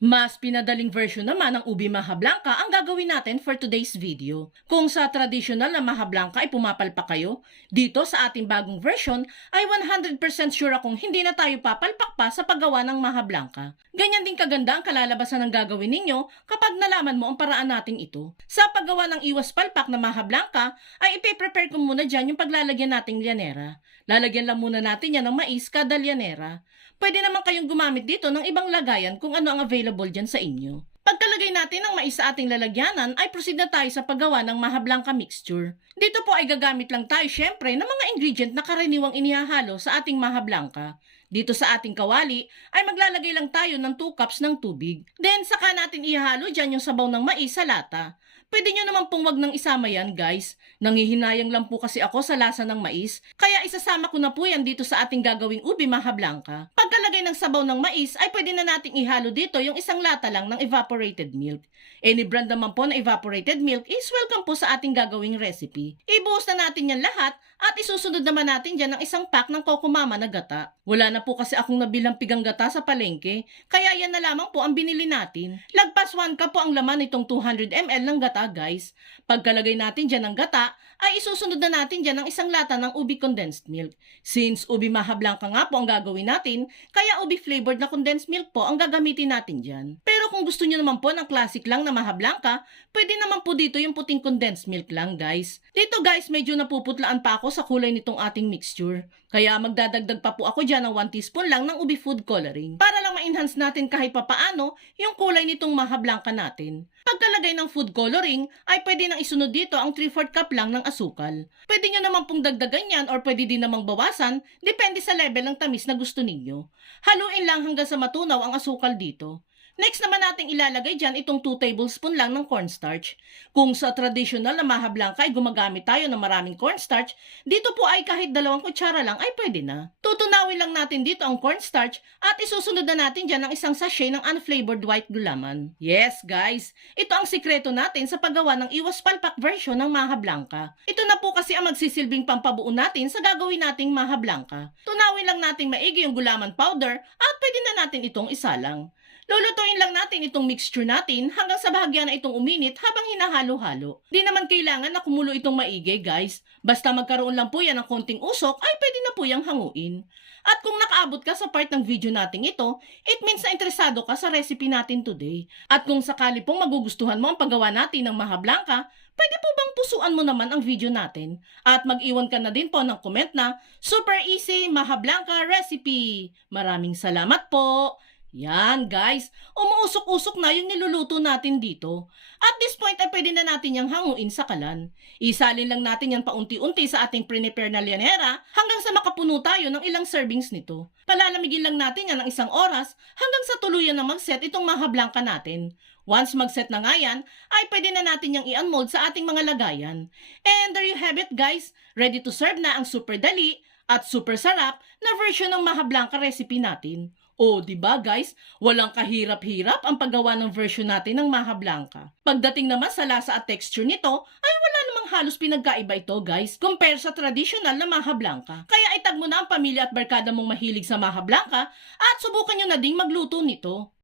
Mas pinadaling version naman ng ubi maha blanca ang gagawin natin for today's video. Kung sa traditional na maha blanca ay pumapalpak kayo, dito sa ating bagong version ay 100% sure akong hindi na tayo papalpak pa sa paggawa ng maha blanca. Ganyan din kaganda ang kalalabasan ng gagawin ninyo kapag nalaman mo ang paraan nating ito. Sa paggawa ng iwas palpak na maha blanca ay ipe-prepare ko muna dyan yung paglalagyan nating lianera. Lalagyan lang muna natin yan ng mais kada lianera. Pwede naman kayong gumamit dito ng ibang lagayan kung ano ang available dyan sa inyo. Pagkalagay natin ng mais sa ating lalagyanan ay proceed na tayo sa paggawa ng maha blanca mixture. Dito po ay gagamit lang tayo syempre ng mga ingredient na karaniwang inihahalo sa ating maha blanca. Dito sa ating kawali ay maglalagay lang tayo ng 2 cups ng tubig. Then saka natin ihalo dyan yung sabaw ng mais sa lata. Pwede nyo naman pong wag nang isama yan guys. Nangihinayang lang po kasi ako sa lasa ng mais. Kaya isasama ko na po yan dito sa ating gagawing ubi maha blanca. Pagkalagay ng sabaw ng mais ay pwede na nating ihalo dito yung isang lata lang ng evaporated milk. Any brand naman po na evaporated milk is welcome po sa ating gagawing recipe. Ibuhos na natin yan lahat at isusunod naman natin dyan ng isang pack ng Coco Mama na gata. Wala na po kasi akong nabilang pigang gata sa palengke, kaya yan na lamang po ang binili natin. Lagpas 1 cup po ang laman nitong 200 ml ng gata guys. Pagkalagay natin dyan ng gata, ay isusunod na natin dyan ng isang lata ng ubi condensed milk. Since ubi maha blanca nga po ang gagawin natin, kaya ubi flavored na condensed milk po ang gagamitin natin dyan. Pero kung gusto nyo naman po ng classic lang na maha blanca, pwede naman po dito yung puting condensed milk lang guys. Dito guys, medyo napuputlaan pa ako sa kulay nitong ating mixture. Kaya magdadagdag pa po ako dyan ng 1 teaspoon lang ng ubi food coloring. Para lang ma-enhance natin kahit papaano yung kulay nitong maha blanca natin. Pagkalagay ng food coloring, ay pwede nang isunod dito ang 3/4 cup lang ng asukal. Pwede nyo naman pong dagdagan yan or pwede din namang bawasan, depende sa level ng tamis na gusto ninyo. Haluin lang hanggang sa matunaw ang asukal dito. Next naman nating ilalagay dyan itong 2 tablespoon lang ng cornstarch. Kung sa traditional na maha blanca ay gumagamit tayo ng maraming cornstarch, dito po ay kahit 2 kutsara lang ay pwede na. Tutunawin lang natin dito ang cornstarch at isusunod na natin dyan ng isang sachet ng unflavored white gulaman. Yes guys, ito ang sikreto natin sa paggawa ng iwas palpak version ng maha blanca. Ito na po kasi ang magsisilbing pampabuo natin sa gagawin nating maha blanca. Tunawin lang natin maigi yung gulaman powder at pwede na natin itong isalang. Lulutuin lang natin itong mixture natin hanggang sa bahagya na itong uminit habang hinahalo-halo. Di naman kailangan na kumulo itong maigi guys. Basta magkaroon lang po yan ng konting usok ay pwede na po yang hanguin. At kung nakaabot ka sa part ng video natin ito, it means na interesado ka sa recipe natin today. At kung sakali pong magugustuhan mo ang paggawa natin ng maha blanca, pwede po bang pusuan mo naman ang video natin? At mag-iwan ka na din po ng comment na super easy maha blanca recipe. Maraming salamat po! Yan guys, umuusok-usok na yung niluluto natin dito. At this point ay pwede na natin yung hanguin sa kalan. Isalin lang natin yan paunti-unti sa ating prepare na lianera hanggang sa makapuno tayo ng ilang servings nito. Palalamigin lang natin yan ng 1 oras hanggang sa tuluyan na mag-set itong maha blanca natin. Once mag-set na nga yan, ay pwede na natin yung i-unmold sa ating mga lagayan. And there you have it guys, ready to serve na ang super dali at super sarap na version ng maha blanca recipe natin. O, diba guys? Walang kahirap-hirap ang paggawa ng version natin ng maha blanca. Pagdating naman sa lasa at texture nito, ay wala namang halos pinagkaiba ito guys, compare sa traditional na maha blanca. Kaya itag mo na ang pamilya at barkada mong mahilig sa maha blanca at subukan nyo na ding magluto nito.